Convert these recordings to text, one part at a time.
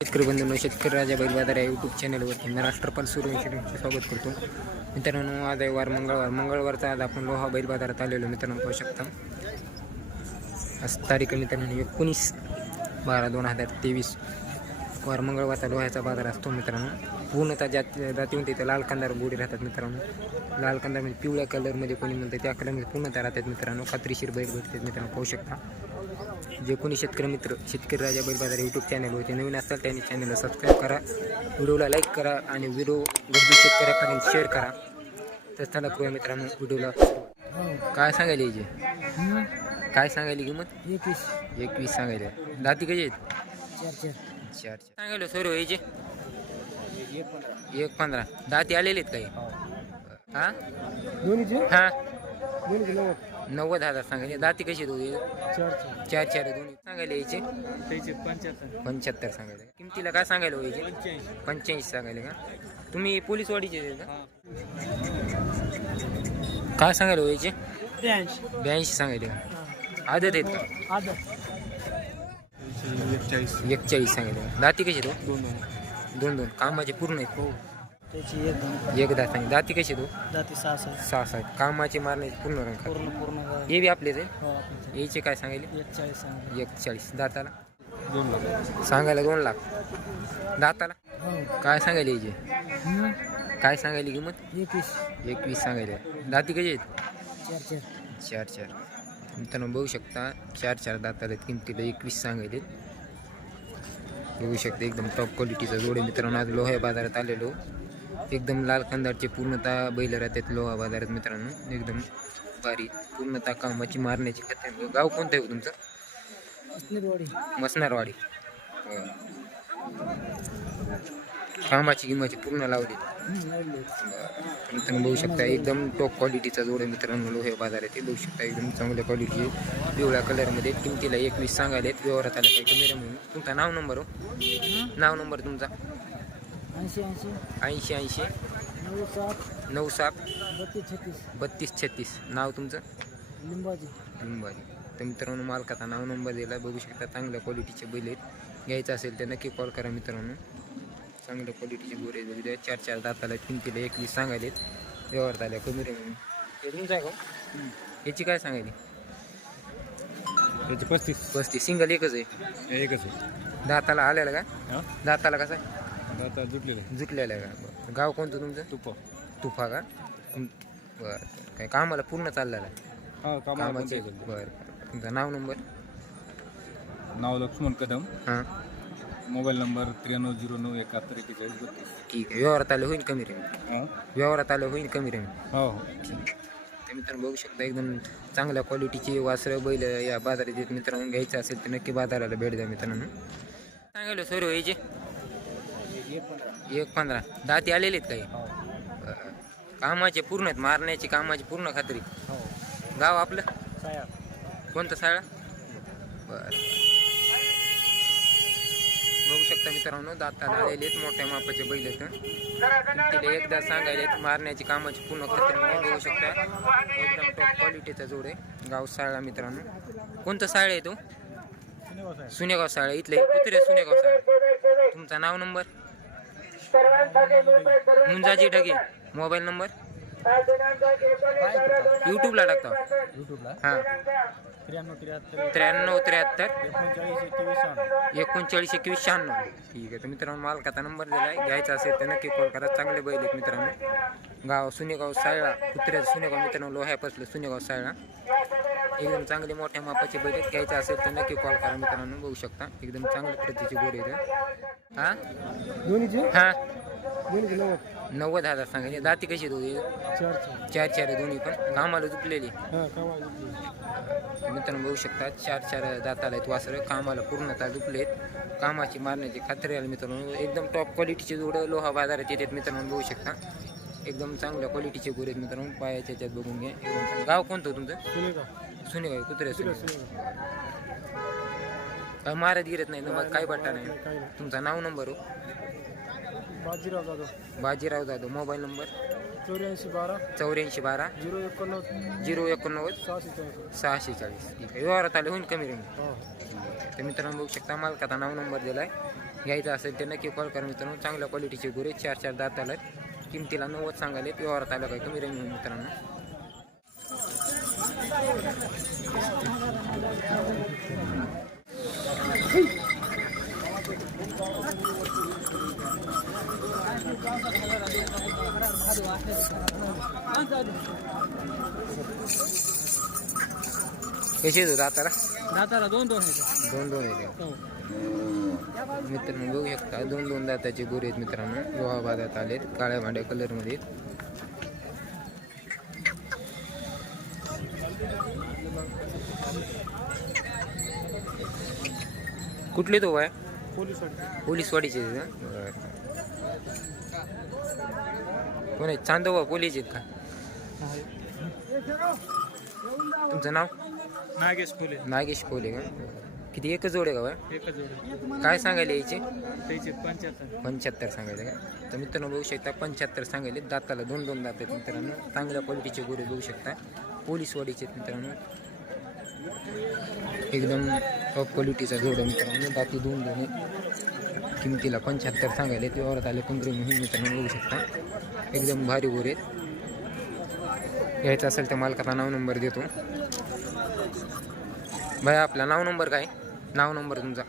शेतकरी बंधूंनो शेतकरी राजा बैल बाजार या यूट्यूब चॅनलवरती मी राष्ट्रपाल सूर्यवंशी स्वागत करतो. मित्रांनो आज आहे वार मंगळवार. मंगळवारचा आज आपण लोहा बैल बाजारात आलेलो मित्रांनो पाहू शकता. आज तारीख मित्रांनो एकोणीस बारा दोन हजार तेवीस. वार मंगळवारचा लोह्याचा बाजार असतो मित्रांनो. पूर्णतः जात जाती तिथे लाल कांदार गोडी राहतात मित्रांनो. लाल कंदार म्हणजे पिवळ्या कलरमध्ये कोणी म्हणतात त्या कलरमध्ये पूर्णतः राहतात मित्रांनो. खात्रीशीर बैल भेटतात मित्रांनो. पाहू शकता. जे कोणी शेतकरी मित्र शेतकरी राजा बैल बाजार यूट्यूब चॅनल होते नवीन असतात त्यांनी चॅनलला सबस्क्राईब करा. व्हिडिओला लाईक करा आणि व्हिडिओ गरजू शेतकऱ्यापर्यंत शेअर करा. तर चला करूया मित्रांनो व्हिडिओला काय सांगायला यायचे? काय सांगायली किंमत? एकवीस. एकवीस सांगायला. दाती कशी आहेत? चार चार. चार चार. सांगायला सर यायचे एक पंधरा. एक पंधरा दाती आलेले आहेत काही हां? दोन्हीचे? हां. दोन्हीचे नव्वद. नव्वद हजार सांगायले दाती कशी होते चार चार. चार चार आहे दोन्ही. सांगायला यायचे? त्याचे पंच्याहत्तर. पंच्याहत्तर सांगायला. किमतीला काय सांगायला व्हायचे पंच्याऐंशी. पंच्याऐंशी सांगायले का? तुम्ही पोलीस वाडीचे आहेत का? हां. काय सांगायला व्हायचे त्र्याऐंशी ब्याऐंशी. सांगायले का? आदत आहेत का? एकचाळीस. सांगायले. दाती कशी तो दोन दोन. दोन दोन. कामाचे पूर्ण आहेत. हो. त्याची एक दोन एकदा सांगितले दाती कशी तो? जाती सहा सहा सहा आहेत. कामाचे मारण्याचे पूर्ण रंग. पूर्ण पूर्ण हे बी आपलेच आहे? हो याचे काय सांगायले? एकचाळीस सांगितलं एकचाळीस. दाताला? दोन लाख. सांगायला दोन लाख. दाताला? हो. काय सांगायले याचे? काय सांगायली किंमत? एकवीस. एकवीस सांगायले. दाती कशी आहेत? चार चार. चार चार. मित्रांनो बघू शकता चार चार दाताला आहेत. किमतीला एकवीस सांगायले बघू शकता एकदम टॉप क्वालिटीचा जोडे मित्रांनो. आज लोहा बाजारात आलेलो. एकदम लाल कंदारचे पूर्णतः बैल राहतात लोहा बाजारात मित्रांनो. एकदम भारी पूर्णतः कामाची मारण्याची खाते गाव कोणतं आहे हो तुमचं? मसनारवाडी. कामाची किंमत पूर्ण लावली. मित्रांनो बघू शकता एकदम टॉप क्वालिटीचा जोड आहे मित्रांनो लोहे बाजारात. आहे बघू शकता एकदम चांगल्या क्वालिटी पिवळ्या कलरमध्ये किमतीला एकवीस सांगायला व्यवहारात आला काही कमी म्हणून तुमचा नाव नंबर हो? नाव नंबर तुमचा? ऐंशी ऐंशी. ऐंशी ऐंशी. नऊ सात नऊ सात. बत्तीस छत्तीस. बत्तीस छत्तीस. नाव तुमचं? लिंबाजी. लिंबाजी. तर मित्रांनो मालकाचा नाव नंबर दिला. बघू शकता चांगल्या क्वालिटीचे बैल आहेत. घ्यायचं असेल तर नक्की कॉल करा मित्रांनो. चांगल्या क्वालिटीचे गोरे बघू द्या चार चार दाताला किमतीला एकवीस सांगायलेत. व्यवहारात आल्या कमी रे म्हणून. हे तुमचं आहे का याची काय सांगायली? याचे पस्तीस. पस्तीस. सिंगल एकच आहे. एकच आहे. दाताला आलेला का? हां? दाताला कसा आहे? आता जुटलेलं जुटलेला आहे का? बरं. गाव कोणतं तुमचं? तुप्पा तुफा का? तुम बरं. काय कामाला पूर्ण चाललेलं आहे? हा कामाचे? बरं बरं. तुमचं नाव नंबर? नाव लक्ष्मण कदम. हां. मोबाईल नंबर त्र्याण्णव झिरो नऊ एकाहत्तर एकेचाळीस बत्तीस. ठीक आहे. व्यवहारात आलं होईल कमी रे हां? व्यवहारात आलं होईल कमी रे हो हो. ते मित्रांनो बघू शकता एकदम चांगल्या क्वालिटीची वासरं बैल या बाजारात येत मित्रांनो घ्यायचं असेल तर नक्की बाजाराला भेट द्या मित्रांनो. सांगायला सर यायचे एक पंधरा. दाती आलेले आहेत काही. कामाचे पूर्ण आहेत. मारण्याची कामाची पूर्ण खात्री. हो. गाव आपलं? कोणतं साळा? बरं. बघू शकता मित्रांनो दाताला आलेले आहेत. मोठ्या मापाचे बैल आहेत. तिला एकदा सांगायले आहेत, मारण्याची कामाची पूर्ण खात्री बघू शकता. एकदम टॉप क्वालिटीचा जोड आहे. गाव साळा मित्रांनो. कोणतं साळ आहे तो? सुनेगाव साळ. इथले कुत्रे सुनेगाव साळ. तुमचा नाव number? Munjaji Dhage mobile number? यूट्यूबला टाकता. यूट्यूबला? हां. त्र्याण्णव त्र्याहत्तर. त्र्याण्णव त्र्याहत्तर. एकोणचाळीस एकवीस शहाण्णव. ठीक आहे तर मित्रांनो मालकाचा नंबर दिलाय घ्यायचा असेल तर नक्की कॉल करा. चांगले बैल आहेत मित्रांनो. गाव सुनेगाव सायळा कुत्र्याचं सुनेगाव मित्रांनो लोह्यापासलं सुनेगाव सायळा. एकदम चांगले मोठ्या मापाचे आहेत घ्यायचं असेल तर नक्की कॉल करा. मित्रांनो बघू शकता. एकदम चांगल्या प्रतीचे गोरे आहेत हां? दोन्हीचे? हां. दोन्हीचे नव्वद. हजार सांगायचे. दाती कशी दोघे? चार चार. दोन्ही पण. कामाला झुकलेली. हां मित्रांनो बघू शकता. चार चार दाताला आहेत वासरं. कामाला पूर्णतः झुकलेत. कामाची मारण्याची खात्री आली मित्रांनो. एकदम टॉप क्वालिटीचे जोडं लोहा बाजारात येतात मित्रांनो बघू शकता. एकदम चांगल्या क्वालिटीचे गोरे आहेत मित्रांनो. पायाच्या याच्यात बघून घ्या. एकदम. गाव कोणतं तुमचं? सुनेगाव. सुने गाव कुत्रे सुने काय मारत गिरत नाही ना मग काय वाटत नाही. तुमचा नाव नंबर हो. Bajirao Jadhav. Bajirao Jadhav mobile number? चौऱ्याऐंशी बारा. चौऱ्याऐंशी बारा. झिरो एकोणनव्वद. झिरो एकोणनव्वद. सहाशे चौसष्ट सहाशे चाळीस. ठीक आहे. व्यवहारात आले होईल कमी रेंज हो. तर मित्रांनो बघू शकता मालकाचा नाव नंबर दिलाय. घ्यायचं असेल तर नक्की कॉल करा मित्रांनो. चांगल्या क्वालिटीचे गुरे चार चार दात आलेत. किमतीला नव्वद सांगाले व्यवहारात आलं काय कमी रेंज मित्रांनो. कसे येतो दाताला दाताला दोन दोन आहेत. दोन दोन येते हो. मित्रांनो बघू शकता दोन दोन दाताचे गोरे आहेत मित्रांनो. लोहा आलेत काळ्या भांड्या कलरमध्ये कुठले तो बाय पोलीस पोलीसवाडीचे का? कोण आहे? चांदोबा पोलीस आहेत का? तुमचं नाव? नागेश फुले. नागेश पोले का? किती एकच जोडे का बाय एकच जोडी काय सांगायला यायचे? त्याचे पंच्याहत्तर. पंच्याहत्तर सांगायचे का? तर मित्रांनो बघू शकता पंच्याहत्तर सांगायले. दाताला दोन दोन दात आहेत मित्रांनो. चांगल्या क्वालिटीचे गोरे बघू शकता. पोलीसवाडीचे आहेत मित्रांनो. एकदम टॉप क्वालिटीचा जोड आहे मित्रांनो दाती दोन दोन किमतीला पंच्याहत्तर सांगायले ते वरात आले पंधरा मोहीम मित्रांनो बघू शकता. एकदम भारी गोरे आहेत. घ्यायचं असेल तर मालकाचा नाव नंबर देतो. भाई आपला नाव नंबर काय? नाव नंबर तुमचा?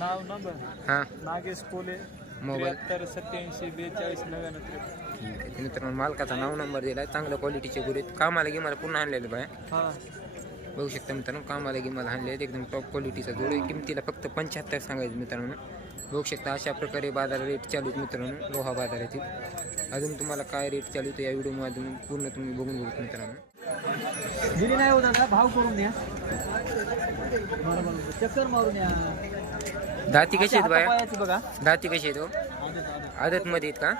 नाव नंबर? हां. नागेश पोले मोबाईल. सत्याऐंशी बेचाळीस नव्याण्णव. मित्रांनो मालकाचा नाव नंबर दिला चांगल्या क्वालिटीचे गुरे. कामाला गिमाला पूर्ण आणलेले बाय बघू शकता मित्रांनो कामाला गिमाला आणले आहेत. एकदम टॉप क्वालिटीचा जोड किमतीला फक्त पंच्याहत्तर सांगायचं मित्रांनो. बघू शकता अशा प्रकारे बाजार रेट चालू आहेत मित्रांनो. लोहा बाजारातील अजून तुम्हाला काय रेट चालू आहे या व्हिडिओमधून पूर्ण तुम्ही बघून घेऊ मित्रांनो. दिली नाही होता भाव करून द्या. चक्कर मारून या. दाती कशी आहेत बाया? दाती कशी आहेत हो? आदतमध्ये आहेत का?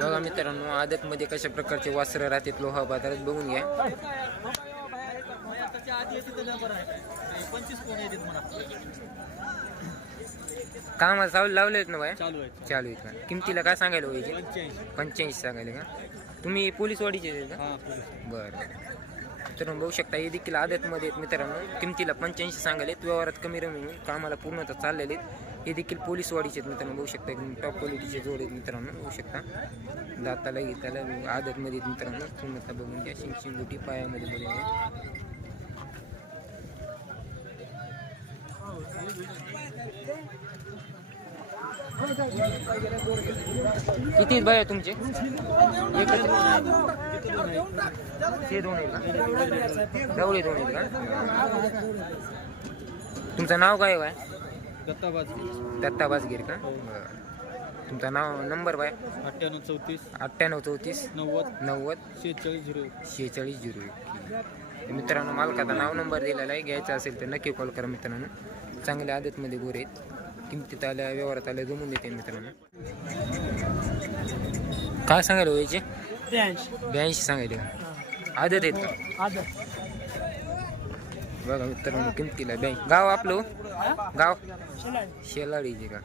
बघा मित्रांनो आदतमध्ये कशा प्रकारचे वासरं राहतात लोहा बाजारात बघून घ्या. कामाला चालू लावले आहेत ना बाया? चालू आहे चालू आहेत का? किमतीला काय सांगायला पाहिजे? पंच्याऐंशी. सांगायला का? तुम्ही पोलीसवाडीचे आहेत का? पोलीस. बरं. मित्रांनो बघू शकता हे देखील आदतमध्ये आहेत मित्रांनो. किमतीला पंच्याऐंशी सांगायला आहेत. व्यवहारात कमी रमी कामाला पूर्णतः चाललेले आहेत. हे देखील पोलीसवाडीचे आहेत मित्रांनो बघू शकता एकदम टॉप क्वालिटीचे जोड आहेत मित्रांनो बघू शकता. दाताला घेताला आदतमध्ये आहेत मित्रांनो पूर्णतः बघून घ्या शिंग शिंगोटी पायामध्ये बघून घ्या. किती बाय बाया तुमचे? ते दोन आहेत का? डवळे दोन आहेत का? तुमचं नाव काय आहे दत्ताबाज दत्ता बाजगीर का बरं. तुमचं नाव नंबर बाय अठ्ठ्याण्णव चौतीस. अठ्ठ्याण्णव चौतीस. नव्वद. नव्वद. शेहेचाळीस झिरो शेहेचाळीस झिरो एक. मित्रांनो मालकाचा नाव नंबर दिलेला आहे घ्यायचा असेल तर नक्की कॉल करा मित्रांनो. चांगल्या आदतमध्ये गोरे आहेत. किमतीत आल्या व्यवहारात आल्या जमून देते मित्रांनो. काय सांगायला व्हायचे त्र्याऐंशी ब्याऐंशी. सांगायचे का आदत आहेत का? आदर बघा मित्रांनो किमतीला बँक गाव आपलं? गाव? शेलाडीचे का?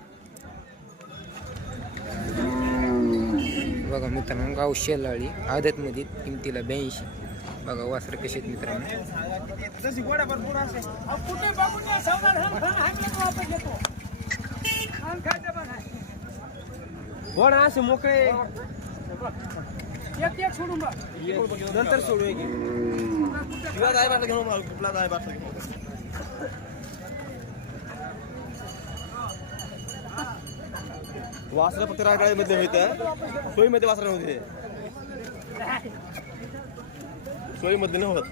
बघा मित्रांनो गाव शेलाळी आदतमध्ये किमतीला ब्याऐंशी. बघा वासर कसे आहेत मित्रांनो. कोण असे मोकळे? नंतर सोडू की तुला जाय बाटला घेऊन मला कुठला जाय बाटला घेऊन वासरा फक्त रायगडामध्ये होत सोयीमध्ये वासरा नव्हते सोयीमध्ये नव्हत.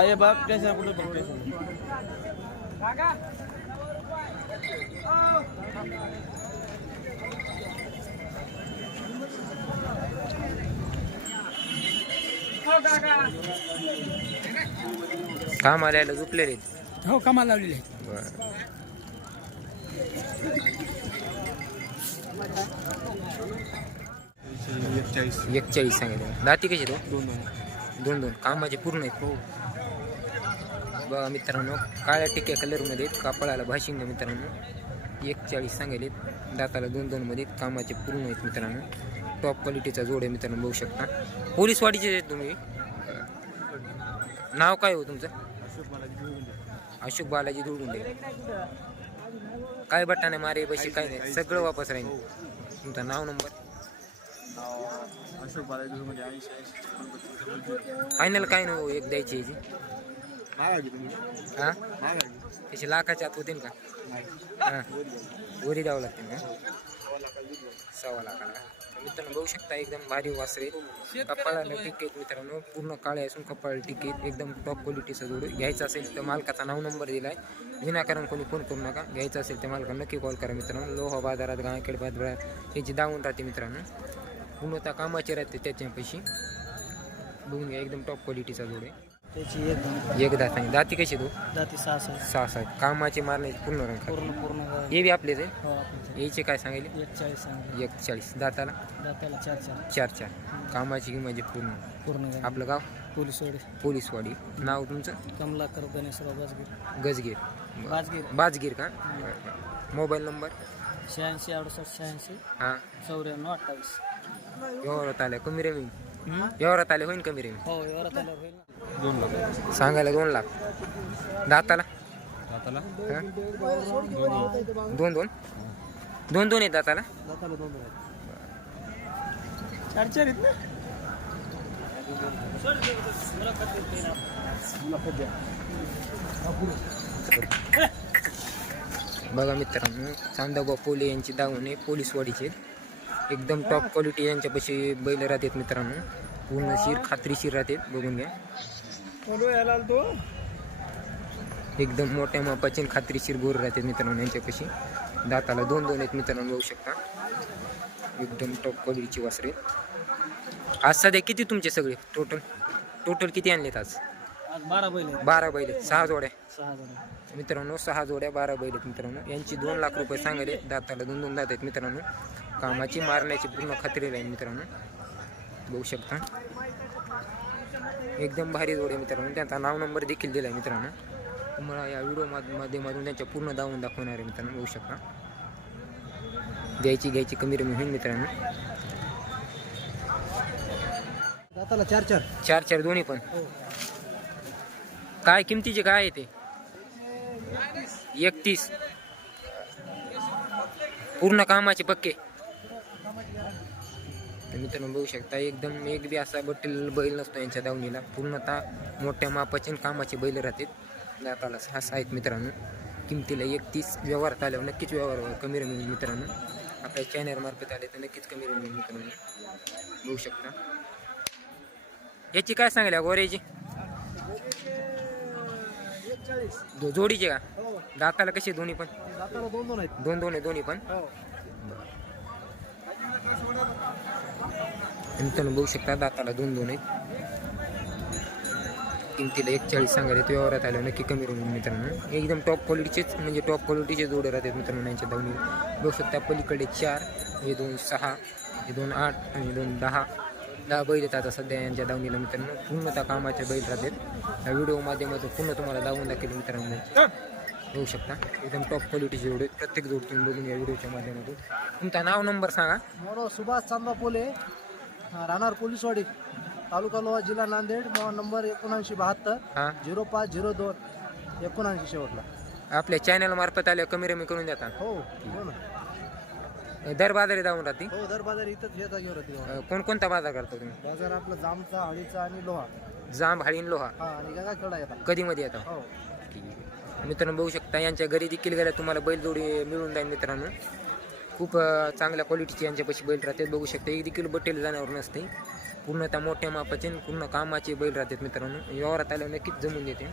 ये बघ टेन्शन कुठं बघ टेन्शन काम आल्याला झुकलेले हो कामाला लावलेली एकचाळीस सांगितलं. दाती कशी तो दोन दोन दोन. कामाचे पूर्ण आहेत. हो. बघा मित्रांनो काळ्या टिक्या कलरमध्ये कापडाला भाशिंग मित्रांनो. एकचाळीस सांगायले दाताला दोन दोनमध्ये. कामाचे पूर्ण आहेत मित्रांनो. टॉप क्वालिटीचा जोड आहे मित्रांनो बघू शकता. पोलीसवाडीचे आहेत तुम्ही. नाव काय हो तुमचं? अशोक बालाजी दुळगुंडे काय बट्टा नाही मारे पैसे काय नाही सगळं वापस राहील तुमचं नाव नंबर? फायनल काय नाही हो, एक द्यायची याची हां? त्याचे लाखाच्या आत होतील का? हां. वरी द्यावं लागतील का सव्वा लाखाला. मित्रांनो बघू शकता एकदम भारी वासरे. कपाळाला टिकेट मित्रांनो पूर्ण काळे असून कपाळ टिकेट एकदम टॉप क्वालिटीचं जोड घ्यायचं असेल तर मालकाचा नाव नंबर दिला आहे विनाकारण कोणी फोन करू नका. घ्यायचं असेल तर मालकाला नक्की कॉल करा मित्रांनो. लोहा बाजारात गावाकडे बाजारात त्याची दावून राहते मित्रांनो पूर्णतः कामाची राहते त्याच्यापाशी बघून घ्या एकदम टॉप क्वालिटीचा जोड आहे त्याची एक दाती. कशी तू? जाती सहा सहा सहा सहा कामाची मारण्याची पूर्ण रंग. पूर्ण पूर्ण हे बी आपलेच आहे? हो याचे काय सांगितले? एक चाळीस सांगितलं. एक चाळीस दाताला? दाताला चार चार. चार चार. कामाची किंमत म्हणजे पूर्ण. पूर्ण. आपलं गाव? पोलीस वडे पोलीसवाडी. नाव तुमचं? कमलाकर गणेशराव बाजगीर. गजगीर. बाजगीर. बाजगीर का? बरं, बरं. Mobile number? शहाऐंशी अडुसष्ट शहाऐंशी. हां. चौऱ्याण्णव अठ्ठावीस. व्यवहारात आल्या कमी रेमी. व्यवहारात आले होईन कमी रेमी हो व्यवहारात आल्यावर होईल ना दोन लाख. सांगायला दोन लाख. दाताला? दाताला? हां? दोन दोन दोन? दोन दोन आहेत दाताला? दाताला दोन दोन चार चार आहेत ना? बघा मित्रांनो चांदाबा पोले यांची दावणे पोलीसवाडीचे एकदम टॉप क्वालिटी यांच्यापाशी बैल राहतात मित्रांनो. पूर्ण शिर खात्रीशीर राहतात बघून घ्या. एकदम मोठ्या मापाचे खात्रीशीर गोर राहतात मित्रांनो यांच्यापाशी दाताला दोन दोन आहेत मित्रांनो बघू शकता. एकदम टॉप क्वालिटीची वासरे. आज सध्या किती तुमचे सगळे? टोटल टोटल किती आणलेत आज? आज बारा बैल बारा बैल सहा जोड्या. सहा जण मित्रांनो सहा जोड्या बारा बैल आहेत मित्रांनो. यांची दोन लाख रुपये सांगले. दाताला दोन दोन दात आहेत मित्रांनो. कामाची मारण्याची पूर्ण खात्री राहील मित्रांनो. बघू शकता. एकदम भारी जोडे मित्रांनो. त्यांचा नाव नंबर देखील दिला आहे मित्रांनो. तुम्हाला या व्हिडिओ माध्यमातून त्यांच्या पूर्ण दावून दाखवणार आहे मित्रांनो. बघू शकता. द्यायची घ्यायची कमी रमी होईल मित्रांनो. दाताला चार चार. चार चार दोन्ही पण. काय किमतीचे काय आहे ते? एकतीस. पूर्ण कामाचे पक्के. तर मित्रांनो बघू शकता एकदम एक बी असा बट्टेल बैल नसतो यांच्या दावणीला. पूर्णतः मोठ्या मापाचे आणि कामाचे बैल राहतात. दाताला हा सहा आहेत मित्रांनो. किमतीला एकतीस. व्यवहार आल्यावर नक्कीच व्यवहार कमी रमेल मित्रांनो. आपल्या चॅनल मार्फत आले तर नक्कीच कमी रमेल मित्रांनो. बघू शकता. याची काय सांगल्या गोऱ्याची दो- जोडीचे का? दाताला कसे दोन्ही पण? दाताला दोन दोन आहेत. दोन दोन आहे दोन्ही पण? मित्रांनो बघू शकता दाताला दोन दोन आहेत. किमतीला एक चाळीस सांगायला ते व्यवहारात आलं नक्की कमी राहील मित्रांनो. एकदम टॉप क्वालिटीचेच म्हणजे टॉप क्वालिटीचे जोडे राहतात मित्रांनो यांच्या दावणी बघू शकता पलीकडे चार हे दोन सहा हे दोन आठ आणि दोन दहा. दहा बैल आहेत आता सध्या यांच्या दावणीला मित्रांनो. पूर्णतः कामाचे बैल राहतात. या व्हिडिओ माध्यमातून पूर्ण तुम्हाला दावून दाखवेल मित्रांनो. बघू शकता. एकदम टॉप क्वालिटीचे आहेत. प्रत्येक जोड तुम्ही बघून या व्हिडिओच्या माध्यमातून. तुमचा नाव नंबर सांगा. मोरो सुभाष चांदा पोले राहणार पोलीसवाडी तालुका लोहा जिल्हा नांदेड. मोबाईल नंबर एकोणऐंशी बहात्तर हां. झिरो पाच झिरो दोन एकोणऐंशी शेवटला. आपल्या चॅनल मार्फत आल्या कमी रमी करून देता. हो हो ना. दर बाजारी जाऊन राहते? हो दर बाजार इथंच हे जागेवर होती अं, कोणकोणता बाजार करता तुम्ही? बाजार आपला जामचा हळीचा आणि लोहा. जांब हाळीन लोहा? हा आणि गंगा खेळा येतात. कधी मध्ये येतो हो. मित्रांनो बघू शकता यांच्या घरी देखील गेल्या तुम्हाला बैलजोडी मिळून जाईल मित्रांनो. खूप अं, चांगल्या क्वालिटीचे यांच्यापाशी बैल राहतात. बघू शकता एक देखील बटेल जाण्यावर नसते. पूर्णतः मोठ्या मापाचे आणि पूर्ण कामाचे बैल राहतात मित्रांनो. व्यवहारात आल्यावर नक्कीच जमून देते.